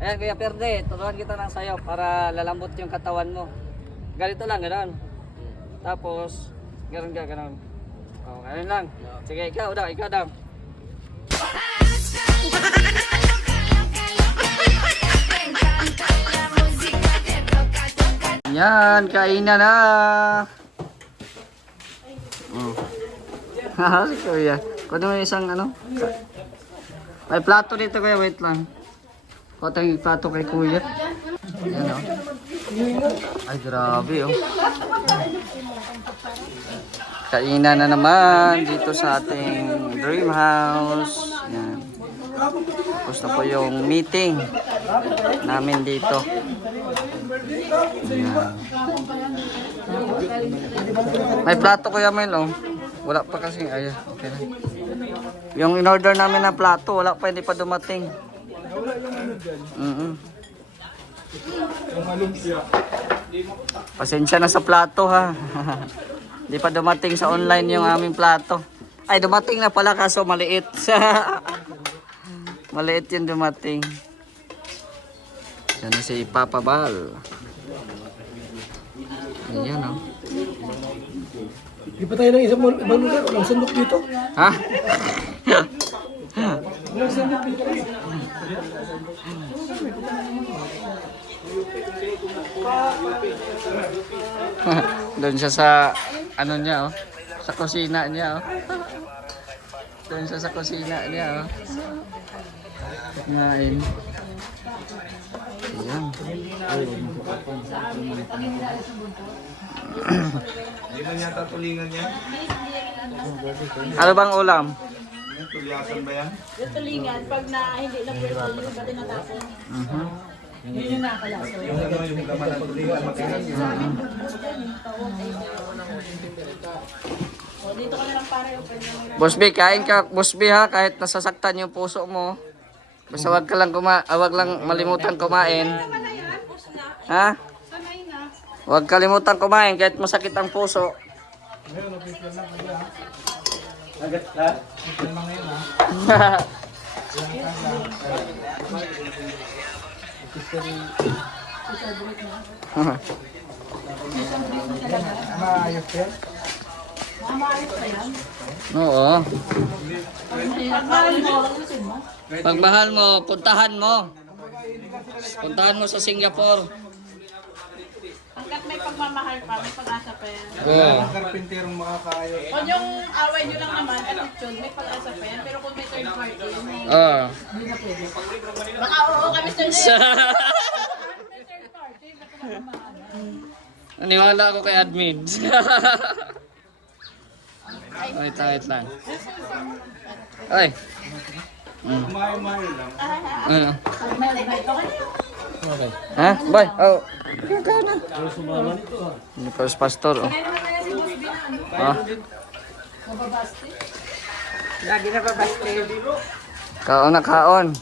Ayan, Kuya Perde, turuan kita ng sayo para lalambot yung katawan mo. Ganito lang, gano'n. Tapos, gano'n ka, gano'n. O, gano'n lang. Sige, ikaw daw, ikaw daw. Yan, kainan na. Si Kuya. Kunin mo isang ano. May plato dito Kuya, wait lang. Kuha tayong plato kay Kuya. Yan o. Ay grabe o. Kainan na naman dito sa ating dream house. Yan. Tapos na po yung meeting namin dito. Yan. May plato Kuya Mel o. Wala pa kasi, ay, okay lang. Yung in-order namin na plato, wala pa, hindi pa dumating. Pasensya na sa plato ha. Hindi pa dumating sa online yung aming plato. Ay, dumating na pala kaso maliit. Maliit yung dumating. Yan na si Papa Bal. Ayan o. Di pa tayo ng isang lugar, walang sandok dito. Ha? Walang sandok dito. Doon siya sa ano niya oh. Sa kusina niya oh. Doon siya sa kusina niya oh. Ngain. Ayan. Hindi man yata tulingan yan. Ano bang ulam? Tulyasan ba yan? Yung tulingan, pag na hindi na pwede, yung ba tinatapon? Yun yung nakalaso. Yung ano, yung laman ng tulingan, matigas. O, dito ka na lang para open na. Boss B, kain ka, Boss B ha, kahit nasasaktan yung puso mo. Basta wag ka lang wag lang malimutan kumain. Ha? Wag kalimutan kumain kahit masakit ang puso. Agad ha? Yan lang ngayon ha? Maayos yan? Oo. Pagmahal mo, ayusin mo. Pagmahal mo, puntahan mo. Puntahan mo sa Singapore. Hanggat may pagmamahal pa, may pag-asa pa yan. Oo. Ang karpinterong makakayos. Kung yung away nyo lang naman, attitude, may pag-asa pa yan. Pero kung may third party, Oo. hindi na pwede. Baka oo kami sa may third party, baka mamahal. Naniwala ako kay admin. Wait lang. Ay. Mayo-mayo lang. Ano? Ha? Bye. Oh. Kaya na. Ini pa si pastor. Oh. Ah. Lagi na babaste. Kaon na kaon.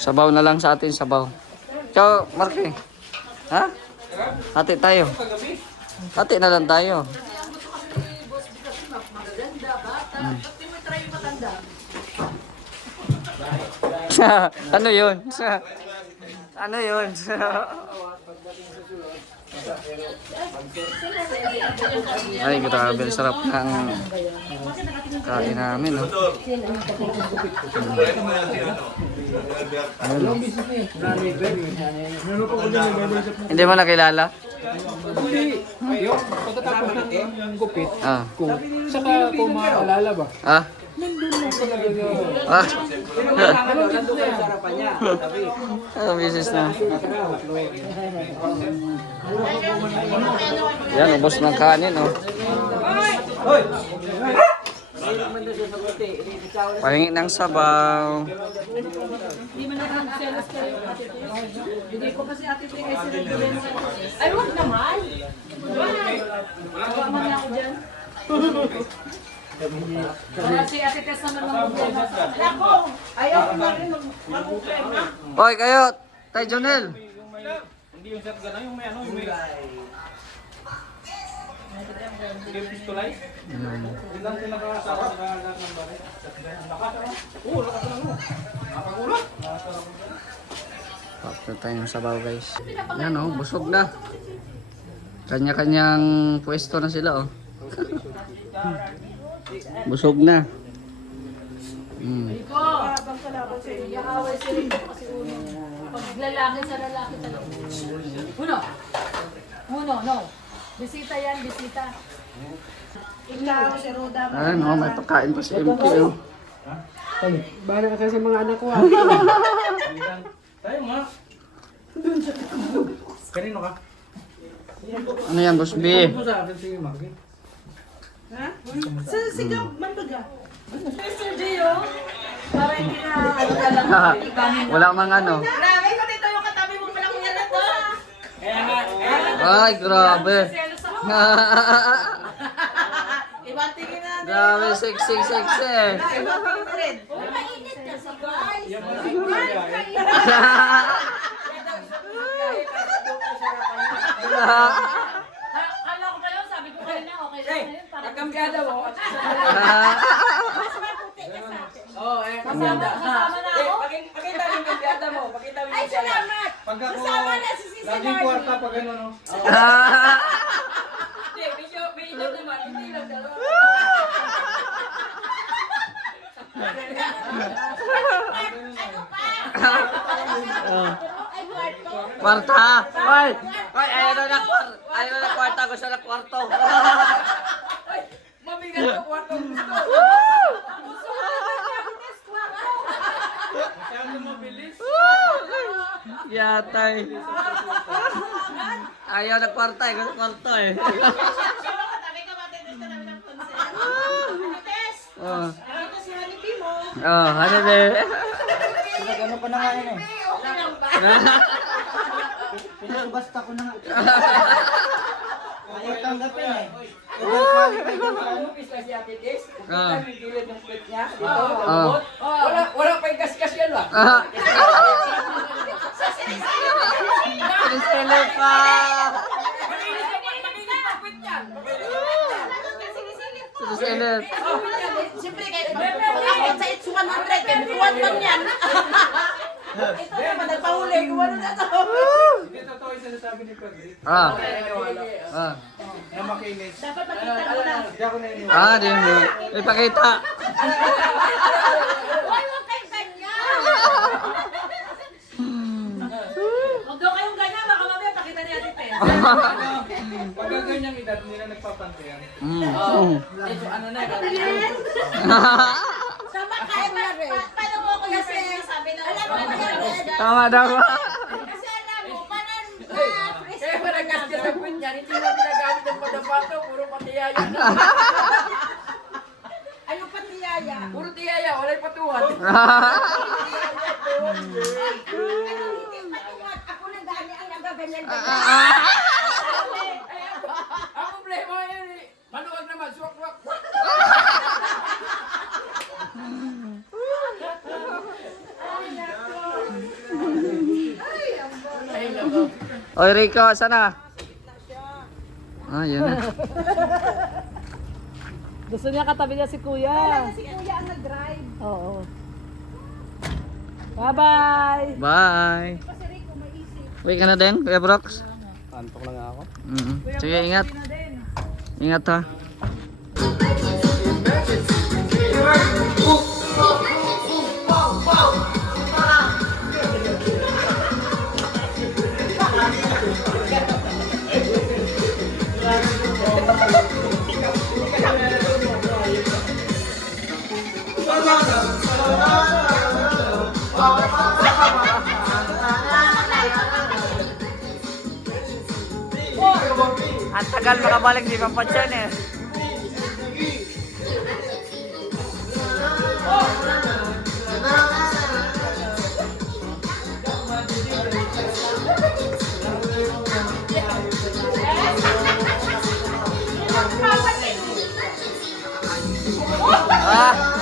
Sabaw na lang sa atin, sabaw. Ciao, Marky. Ha? Hati tayo. Hati na lang tayo. Ano yun? Ano yun? Ay, grabe. Sarap ng kain namin. Oh. Ayun, oh. Hindi mo nakilala? Yung pagkatapos ng gupit, Ah. saka kung maalala ba? Ah? Ah? Nandun kayo sa harapan niya. Ang bisis na. Yan, ubos ng kanin, oh. Pahingi ng sabaw. Hindi mo na mag-selos kayo, Ate Tess. Hindi ko kasi Ate Tess ay sinigilin. Ay, huwag naman. Huwag man ako dyan. Wala si Ate Tess naman mag-problema. Ako, ayaw ko na rin mag-problema. Hoy, kayo! Tay Jonel! Hindi yung shotgun, yung may ano, yung may... Sige, pistolize. Ayan. Yun lang pinakasarap sa lahat ng bagay. Lakas ano? Oo, lakas na ano. Nakagulat. Pakita tayo ng sabaw guys. Yan oh, busog na. Kanya-kanyang pwesto na sila oh. Busog na. Rico, habang kalaban sa iyo, yaaway si Rico kasi uno. Pag lalaki sa lalaki talaga. Uno, no. Bisita yan, bisita. Ikaw, si Roda. Ayan oh, may pagkain pa si MP oh. Ay, bahala ka sa mga anak ko ah. Tayo nga. Kanino ka? Ano yan, Boss B? Ano sa akin si Maggie? Sa sigaw, manbaga. Mr. Gio, para hindi na ano ka lang. Wala mang ano. Grabe ko dito yung katabi mo pala kuya na to. Ay, grabe. Ibang tingin na. Grabe, sexy. Ibang tingin na rin. Mainit kasi guys. Kala ko kayo, sabi ko kayo na, okay lang na yun. Pagkambyada mo. Mas maputi ka sa akin. Kasama na ako. Pakita mo yung kambyada mo. Pakita mo Ay, yung kambyada. salamat. Pag ako, Kasama na si Sisi laging Darby. kwarta pag ano no. Hindi, may ilaw naman. Hindi ilaw dalawa. Ay, kwarto. Kwarta! Ay! Ay, ayaw na kwarta. Gusto na kwarto. Mabigat ko kwarto gusto. Masyado mabilis. Yatay. Ayaw na kwarta eh. Gusto kwarto eh. Sabi ka ba, tetes ka namin ng consent? Tetes! Oh, Ito si Hanipi mo. ano ba? Ano pa na nga yun eh. Okay lang ba? Pinasubasta ko na nga. Ayaw tanggapin eh. Ano pista si Ate Tess? Ah. Kita yung gilid ng kwet niya. Dito. Ah. Wala pa yung kaskas yan ba? Pinisele pa! Makinig pa kwet niyan. Pinisele. Siyempre, kahit sa it's 100, kaya buwan man yan. Ito naman, nagpahuli, gumano na to. Hindi totoo yung sinasabi ni Pagri. Ah. Naniniwala. Ah. Na makinis. Dapat makita mo na. Hindi ako naniniwala. Ah, di mo. Ipakita. Huwag mo kayo ganyan. Huwag daw kayong ganyan, baka mamaya pakita ni Ate Tess. Pag ganyang edad, hindi na nagpapantayan. Ito ano na. Tama kayo na rin. Paano mo ko kasi sabi na, alam mo ba yan? Tama daw. Kasi alam mo, panan, Kaya pa nagkaskas ang kwet niyan. Hindi na ginagamit ng padapato. Puro patiyaya na. ano pa niyaya? Puro tiyaya. Wala yung patuwan. Ano, hindi patuwad. Ako na gani ang nagaganyan. Ang problema yan eh. Manuwag naman. Swak-swak. Ay, nako. Oy, Rico, sana? Ah, yun na. Gusto niya katabi niya si Kuya. Si Kuya ang nag-drive. Oo. Bye-bye! Bye. Kasi Rico, maisip. Uwi ka na din, Kuya Brox? Antok lang ako. Sige, ingat. Ingat ha. Ang tagal makabalik, di pa dyan eh. Ah!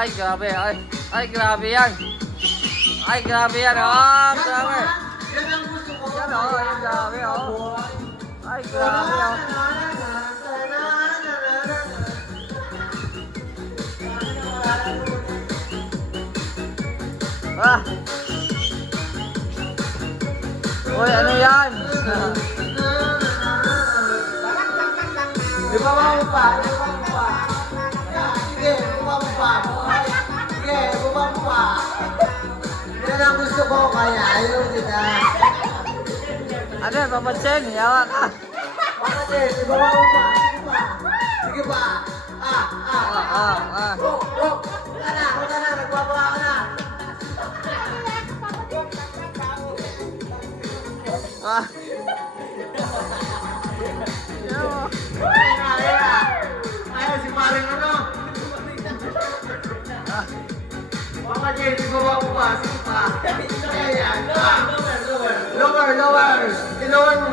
Ay, grabe. Ay, grabe yan. Ay, grabe yan. Oh, grabe. Yan ang gusto ko. Yan, oh. Ay, grabe, oh. Ay, grabe, oh. Ah. Uy, ano yan? Ibaba mo pa. Sige, ibaba mo pa. Sige, ibaba mo pa. Yan ang gusto ko, kaya ayaw kita. Ano yan, papansin? Yawa ka. Bakit? Ibaba mo pa. Sige pa. Wala na, nagbaba ka na. Ah. Yawa. Ayaw si paring ano. Bakit yan? Ibaba mo pa. Sige pa. Ayan. Lower. Ilower mo.